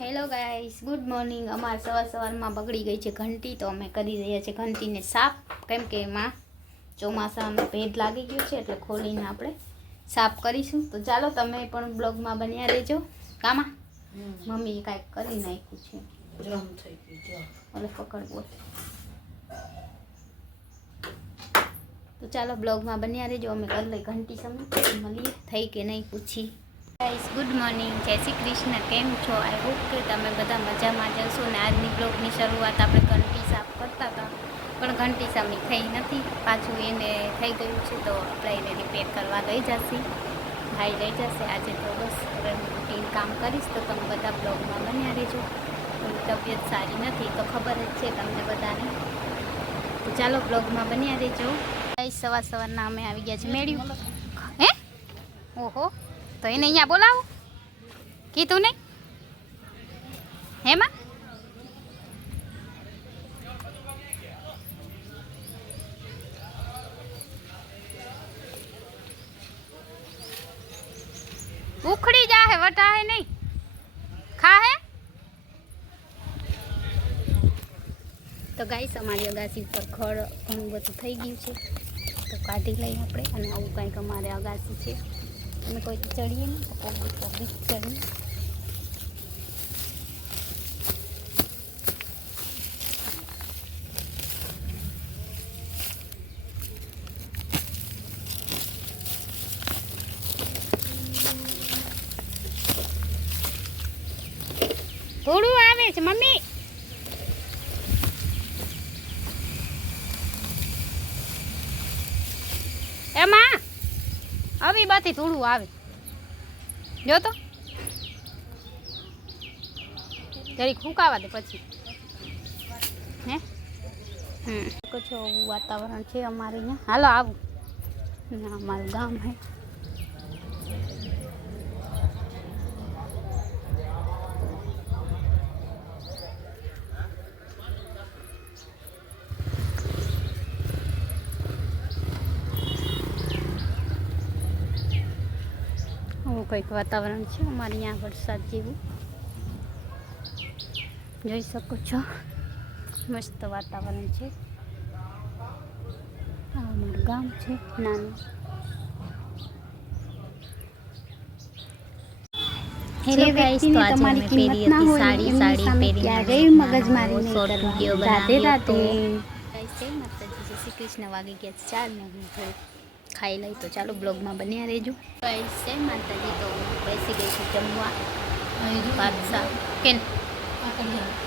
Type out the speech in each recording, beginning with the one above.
Hello guys good morning અમારે સવાર સવારમાં બગડી ગઈ છે ઘંટી તો અમે કરી રહ્યા છીએ ઘંટીને સાફ. કેમ કે એમાં ચોમાસામાં ભેદ લાગી ગયો છે એટલે ખોલીને આપણે સાફ કરીશું. તો ચાલો તમે પણ બ્લોગમાં બન્યા રહેજો. કામાં? મમ્મીએ કાંઈક કરી નાખ્યું છે. ગયું પકડવો તો ચાલો બ્લોગમાં બન્યા રહેજો. અમે કરી લઈ ઘંટી સમય મળીએ. થઈ કે નહીં પૂછી. ગાઈસ ગુડ મોર્નિંગ જય શ્રી કૃષ્ણ. કેમ છો? આઈ હોપ કે તમે બધા મજામાં જશો ને આજની બ્લોગની શરૂઆત આપણે ઘંટી સાફ કરતા હતા. પણ ઘંટી સામની થઈ નથી. પાછું એને થઈ ગયું છે તો આપણે એને રિપેર કરવા લઈ જશે. ભાઈ લઈ જશે. આજે તો બસ રૂટીન કામ કરીશ તો તમે બધા બ્લોગમાં બન્યા રહેજો. તબિયત સારી નથી તો ખબર જ છે તમને બધાને. તો ચાલો બ્લોગમાં બન્યા રહેજો. સવાર સવારના અમે આવી ગયા છે મેળ્યું. હે? ઓહો. તો એને અહીંયા બોલાવો. કીધું નહીં? હેમાં? ઉખડી જાહે, વટાહે નહીં. ખાહે? તો ગાઈસ, અમારી અગાસી ઉપર ખડ ઘણું બધું થઈ ગયું છે. તો કાઢી લઈએ આપણે અને આવું કંઈક અમારે અગાસી છે. અમે કોઈ ચડીએ તો પબ્લિક પબ્લિક ચડીએ થોડું આવે છે મમ્મી. એમાં આવી બાથી થોડું આવે. જો તો. જરીક ફૂંકાવા દે પછી. હે? હમ. કચ્છ વાતાવરણ છે અમારે અહીંયા. હાલો આવું. ના અમારું ગામ હે. કંઈક વાતાવરણ છે અમારે અહીંયા વરસાદ જેવું. જોઈ શકો છો. મસ્ત વાતાવરણ છે. આ અમારું ગામ છે નાનું. હેલો ગાઈસ તો આજે અમે પહેરી હતી સાડી સાડી પહેરીને મગજમારી શોર્ટ વિડિયો બનાવ્યો હતો ગાઈસ જય માતાજી જય શ્રી કૃષ્ણ વાગી ગયા છે. ચાર ને હું થોડું ખાઈ લઈ તો ચાલો બ્લોગમાં બન્યા રહેજો. ગાઈસ જય માતાજી. તો હું બેસી ગઈ છું જમવા. બાદશાહ કેન?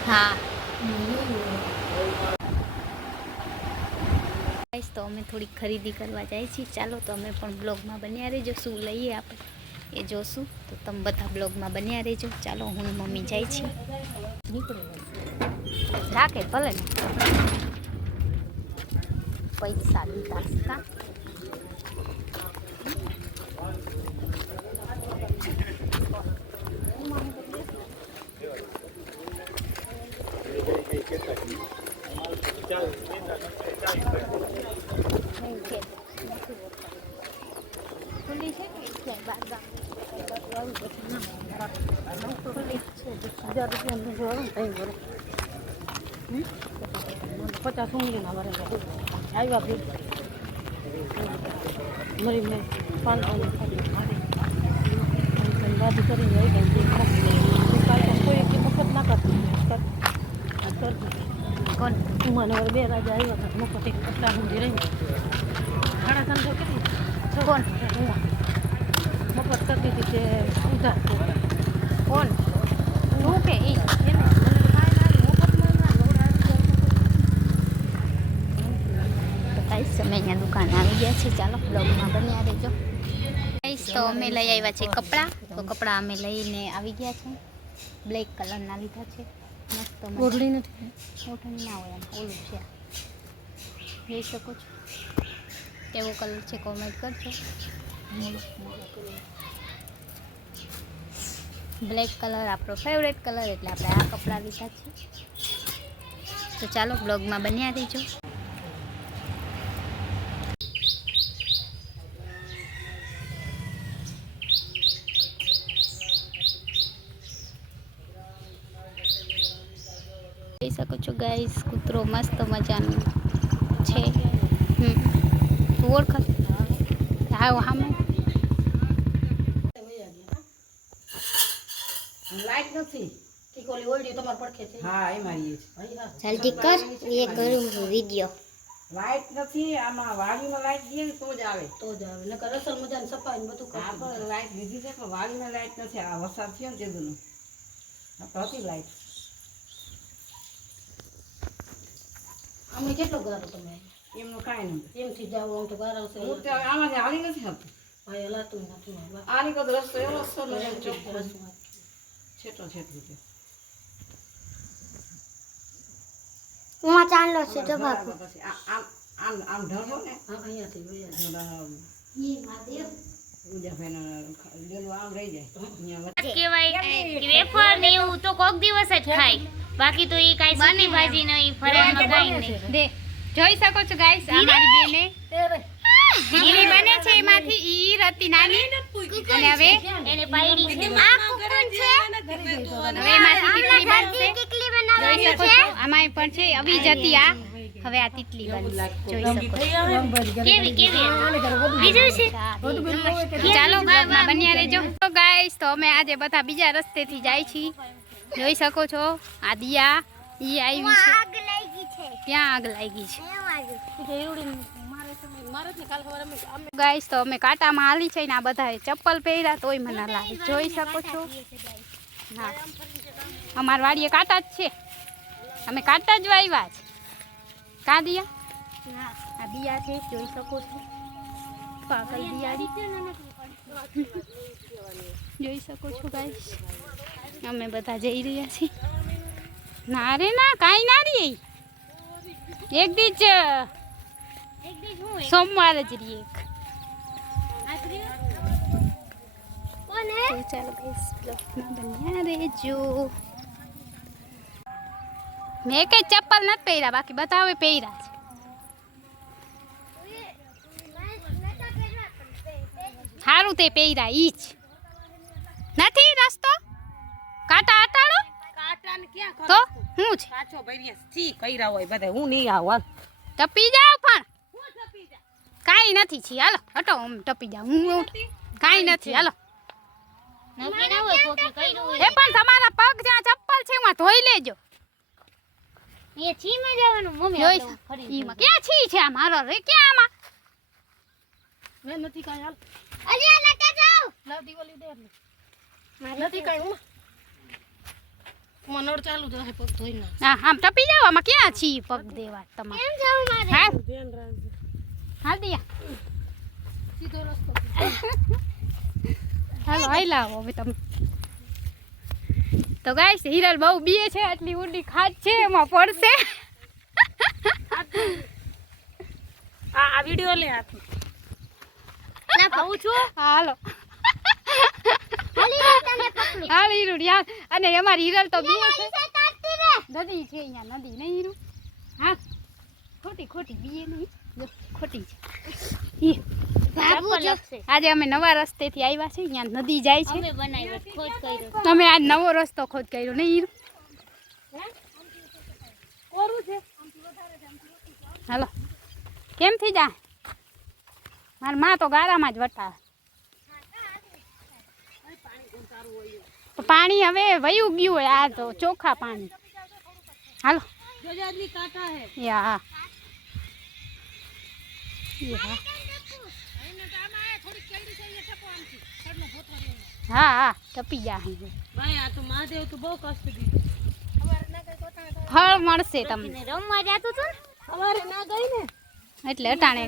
હા. ગાઈસ તો અમે થોડી ખરીદી કરવા જાય છીએ. ચાલો તો અમે પણ બ્લોગમાં બન્યા રહેજો. શું લઈએ આપણે? એ જોશું. તો તમે બધા બ્લોગમાં બન્યા રહેજો. ચાલો, હું ને મમ્મી જાય છીએ. રાખે ભલે ને. પૈસા લીધા કા નહીં છે ખુલ્લી છે કે ક્યાંય બાર ગામ ખુલ્લી છે હજાર રૂપિયાનું જોવાનું થઈ વરે પચાસ ઊંઘીના વરે આવ્યા ભી મરી મેં પાંચસો બાજુ કરીને આવી ગઈ કાલે કોઈ કે મફત ના કરતી કોણ મને બે રાજા આવ્યા હતા. મફત એક પચાસ ઊંઘી રહી સાડા ત્રણસો કેટલી કોણ મફત કરતી હતી કે ઉધાર કોણ તું કે ગાઈસ અમે અહીંયા દુકાને આવી ગયા છે ચાલો બ્લોગમાં બન્યા રહેજો. તો અમે લઈ આવ્યા છે કપડાં. તો કપડાં અમે લઈને આવી ગયા છે બ્લેક કલરના લીધા છે. મસ્ત મસ્ત નથી. ઓઢણી ના હોય એમ, ઓલું છે. જોઈ શકો છો. કેવો કલર છે કોમેન્ટ કરજો. બ્લેક કલર આપણો ફેવરેટ કલર એટલે આપણે આ કપડાં લીધા છે. તો ચાલો બ્લોગમાં બન્યા રહીજો જોઈ શકો છો ગાઈસ કૂતરો મસ્ત મજાનો છે. તું ઓળખ હા હામે. લાઈટ નથી. ઠીક ઓલી ઓરડી તમારે પડખે છે. હા એમાં મારી છે. હા. જલ્દી કર. એ કરું વિડિયો. લાઈટ નથી આમાં વાડીમાં લાઈટ દઈએ તો જ આવે. તો જ આવે. નકર અસલ મજાની સફાઈ ને બધું કામ પણ લાઈટ દીધી છે પણ વાડીમાં લાઈટ નથી. આ વરસાદ થયો ને તે તો હતી લાઈટ. અમે કેટલો ગારો તમે? એમનો કાંઈ નથી એમથી જાવ આમ તો ગારો છે. હું તો આમાંથી હાલી નથી આવતું ભાઈ હલાતું નથી આની કદ રસ્તો એવો નથી એમ ચોખ્ખો. છેટો છેટો છે. ઉમા ચાંદલો છે બાપુ પછી આમ આમ આમ ઢળો ને. હા અહીંયાથી બાકી તો એ કાંઈ સૂકી ભાજી નહીં ફરાળમાં કાંઈ નહીં દે જોઈ શકો છો ગાઈસ આ બેને ઈરી બને છે? એમાંથી હતી નાની અને હવે એને પાયડી છે આ કુકુન છે હવે એમાંથી તીતલી બનશે? જોઈ શકો પણ છે અવી જતી આ. હવે આ તીટલી બની જોઈ શકો છો. કેવી કેવી બીજું છે? ચાલો બન્યા રહેજો. તો ગાઈસ તો અમે આજે બધા બીજા રસ્તેથી જાય છીએ. જોઈ શકો છો આ દિયા ઈ આવી છે. ત્યાં આગ લાગી છે. મારે જ ને કાલ સવારે અમે અમે ગાઈસ તો અમે કાંટામાં હાલી છે ને આ બધાએ ચપ્પલ પહેર્યા તોય મને લાગે. જોઈ શકો છો? હા. અમારા વાડીએ કાંટા જ છે. અમે કાંટા જ વાવ્યા છે. કા દિયા? આ દિયા છે જોઈ શકો છો. પાગલ દિયાળી જોઈ શકો છો ગાઈસ અમે બધા જઈ રહ્યા છીએ. ના રે ના કાંઈ ના રે એક દી જ સોમવાર જ રહી એક. તો ચાલો ગાઈસ બ્લોગમાં બન્યા રહેજો. મેં કઈ ચપ્પલ નથી પહેર્યા બાકી બધા પહેર્યા છે. સારું તે પહેર્યા ઈ જ. નથી રસ્તો? કાંટા અટાડો કાંટાને ક્યાં કરો તો હું છે? પાછો ભાઈ થી કર્યા હોય બધા હું નહીં આવું ટપી જાઓ પણ. કાંઈ નથી છી હાલો હટો હું ટપી જાઉં હું કાંઈ નથી હાલો. એ પણ તમારા પગ જ્યાં ચપ્પલ છે એમાં ધોઈ લેજો. જોઈ ઈમાં ક્યાં છી છે? આ મારો રે ક્યાં આમાં? મેં નથી કાંઈ હાલ. લાવતી ઓલી દે એટલે. નથી કાંઈ હું. મનોડ ચાલુ જ રહે પગ ધોઈ ના હા આમ ટપી જાઓ આમાં ક્યાં છી પગ દેવા તમારે? હા? ધ્યાન રાખજો. હાલ દિયા સીધો રસ્તો હાલો હાઈ લાવો હવે તમે. તો ગાઈસ હિરલ બહુ બીએ છે આટલી ઊંડી ખાત છે એમાં પડશે. આ આ વિડિયો લે હાથ ના કહું છું? હાલો. હાલ હીરું યાર. અને અમારી હિરલ તો બીએ છે. નદી છે અહીંયા નદી નહીં હીરું? હા. ખોટી ખોટી બીએ નહીં. ખોટી છે. ઈ. આજે અમે નવા રસ્તેથી આવ્યા છે ત્યાં નદી જાય છે. તમે આજ નવો રસ્તો ખોદ કર્યો નહીં હાલો. કેમ થી જા મારી માં તો ગારામાં જ વટા પાણી હવે વયું ગયું હોય આ તો ચોખા પાણી. હાલો. કાંટા હે. યા. યા. હા હા ટપી જા. ભાઈ આ તો મહાદેવ તો બહુ કષ્ટ દીધું. ફળ મળશે તમને. અમારે ના? ગઈ ને? એટલે અટાણે.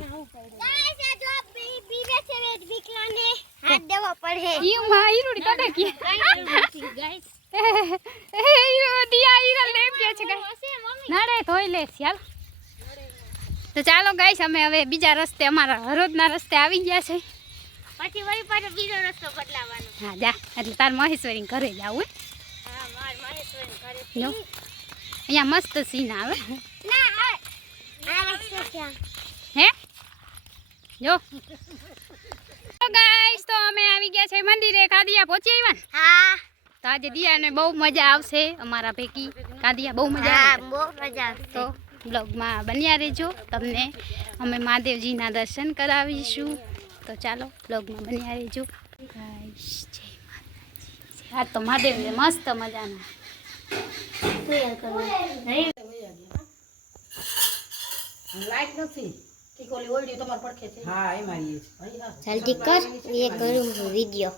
તો ચાલો ગાઈશ અમે હવે બીજા રસ્તે અમારા હરોદના રસ્તે આવી ગયા છે. પછી વળી પાછો બીજો રસ્તો બદલાવાનો. હા જા. એટલે તાર મહેશ્વરી ઘરે જાવું હા? માર મહેશ્વરી ઘરે અહીંયા મસ્ત સીન આવે. ના આ આ રસ્તો ક્યાં? હે? જો. તો ગાઈસ તો અમે આવી ગયા છે મંદિરે. કાદિયા પહોંચી આવ્યા હા. તો આજે દિયાને બહુ મજા આવશે અમારા ભેગી. કાદિયા બહુ મજા હા આવે બહુ મજા તો બ્લોગમાં બન્યા રહેજો. તમને અમે મહાદેવજીના દર્શન કરાવીશું. તો ચાલો બ્લોગમાં બની આવી જુ જય આ તો મહાદેવ મસ્ત મજાના. લાઈટ નથી. ઠીક ઓલી ઓલડી તમારે પડખે છે. હા એ મારી ભાઈ હા જલ્દી કર. એ કરું વિડિયો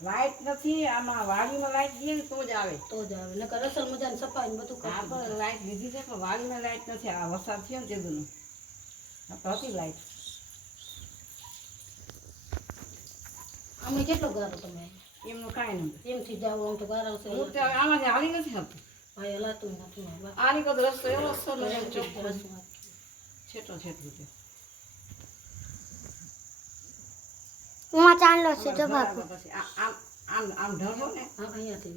લાઈટ નથી આમાં વાડીમાં લાઈટ ને તો જ આવે. તો જ આવે. નકર અસલ મજાને સફાઈ ને બધું હા પણ લાઈટ લીધી છે પણ વાડીમાં લાઈટ નથી. આ વરસાદ થયો ને તે દુનું તો હતી લાઈટ અમે કેટલો ગારો તમે એમનું કાંઈ નથી એમથી જાવ આમ તો ગારો છે હું તો આમાંથી હાલી નથી આવતું ભાઈ હલાતું નથી આની કદ રસ્તો એવો રસ્તો નથી એમ ચોખ્ખો. રસ્તો. છેટો છેટો છે. હું ચાંદલો છે જો બાપુ આમ આમ ઢળો ને. હા અહીંયાથી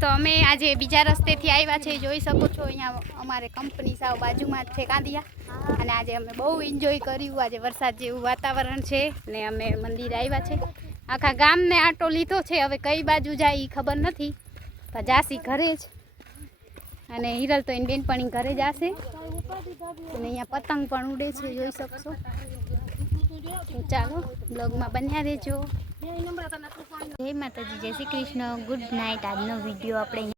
તો અમે આજે બીજા રસ્તેથી આવ્યા છે, જોઈ શકો છો, અહીંયા અમારે કંપની સાવ બાજુમાં જ છે કાંદિયા અને આજે અમે બહુ એન્જોય કર્યું, આજે વરસાદ જેવું વાતાવરણ છે, ને અમે મંદિર આવ્યા છે. આખા ગામને આટો લીધો છે, હવે કઈ બાજુ જાય એ ખબર નથી, પણ જાસી ઘરે જ. અને હિરલ તો એની બેનપણી ઘરે જ આશે અને અહીંયા પતંગ પણ ઉડે છે, જોઈ શકશો. તો ચાલો બ્લોગમાં બન્યા રહેજો. જય માતાજી, જય શ્રી કૃષ્ણ. ગુડ નાઇટ આજનો વીડિયો આપણે